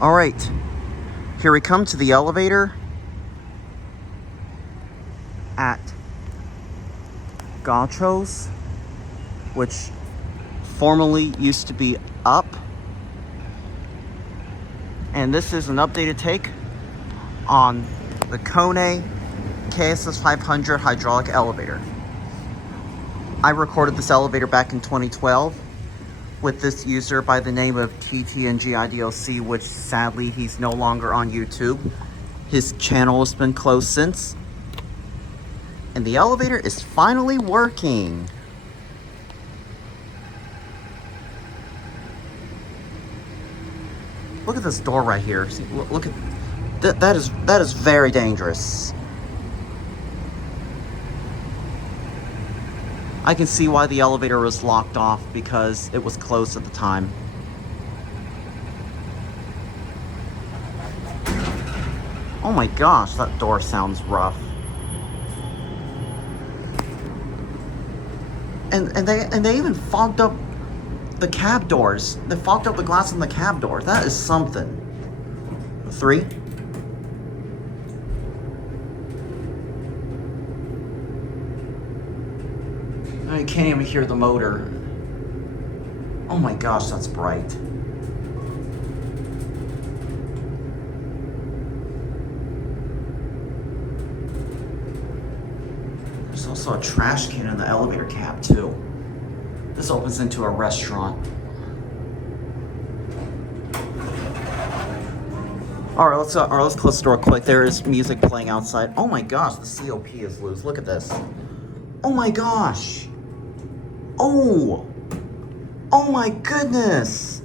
All right, here we come to the elevator at Gauchos, which formerly used to be up. And this is an updated take on the Kone KSS 500 hydraulic elevator. I recorded this elevator back in 2012 with this user by the name of TTNGIDLC, which sadly he's no longer on YouTube. His channel has been closed since. And the elevator is finally working. Look at this door right here. See, look at that is very dangerous. I can see why the elevator was locked off because it was closed at the time. Oh my gosh, that door sounds rough. And they even fogged up the cab doors. They fogged up the glass on the cab door. That is something. 3. I can't even hear the motor. Oh my gosh, that's bright. There's also a trash can in the elevator cab too. This opens into a restaurant. All right, let's close the door quick. There is music playing outside. Oh my gosh, the COP is loose. Look at this. Oh my gosh. Oh my goodness.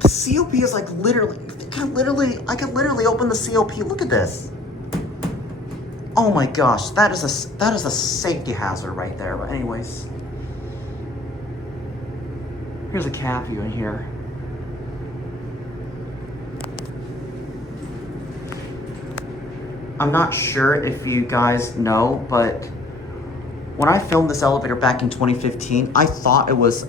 The COP is like literally, I can literally open the COP. Look at this. Oh my gosh, that is a safety hazard right there. But anyways, here's a cab view in here. I'm not sure if you guys know, but when I filmed this elevator back in 2015, I thought it was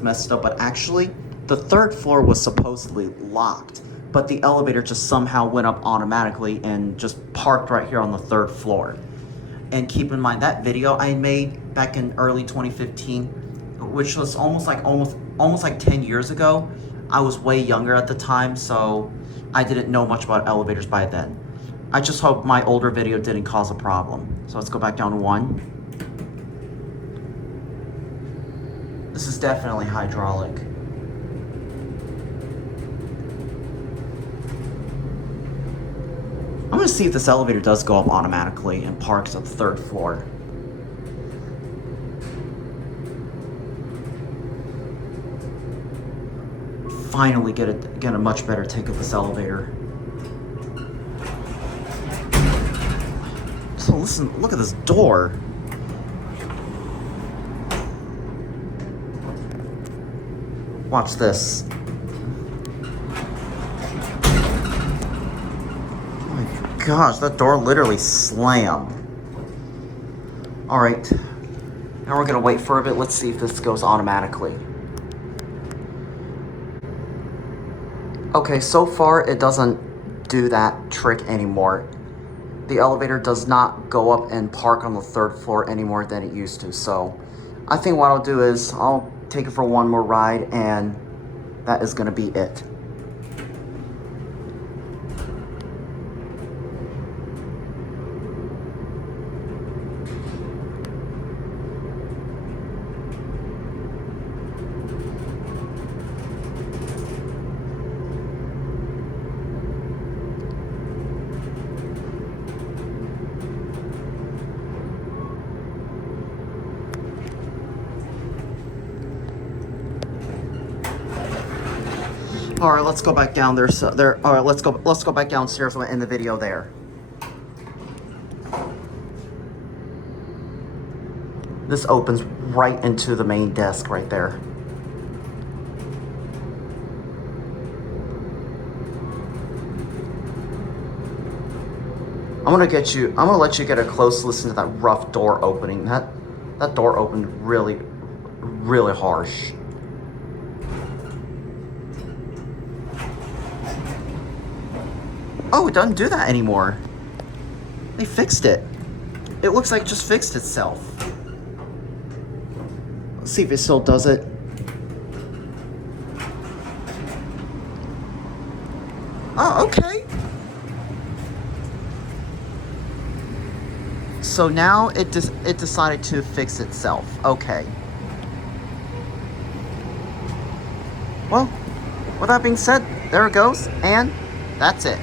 messed up, but actually the 3rd floor was supposedly locked, but the elevator just somehow went up automatically and just parked right here on the 3rd floor. And keep in mind that video I made back in early 2015, which was almost like 10 years ago. I was way younger at the time, so I didn't know much about elevators by then. I just hope my older video didn't cause a problem. So let's go back down to 1. This is definitely hydraulic. I'm gonna see if this elevator does go up automatically and parks at the 3rd floor. Finally get a much better take of this elevator. So listen, look at this door. Watch this. Oh my gosh, that door literally slammed. All right, now we're gonna wait for a bit. Let's see if this goes automatically. Okay, so far it doesn't do that trick anymore. The elevator does not go up and park on the 3rd floor any more than it used to. So I think what I'll do is I'll take it for one more ride, and that is going to be it. All right, let's go back down there. All right, let's go back downstairs and end the video there. This opens right into the main desk right there. I'm gonna let you get a close listen to that rough door opening. That door opened really, really harsh. Oh, it doesn't do that anymore. They fixed it. It looks like it just fixed itself. Let's see if it still does it. Oh, okay. So now it decided to fix itself. Okay. Well, with that being said, there it goes, and that's it.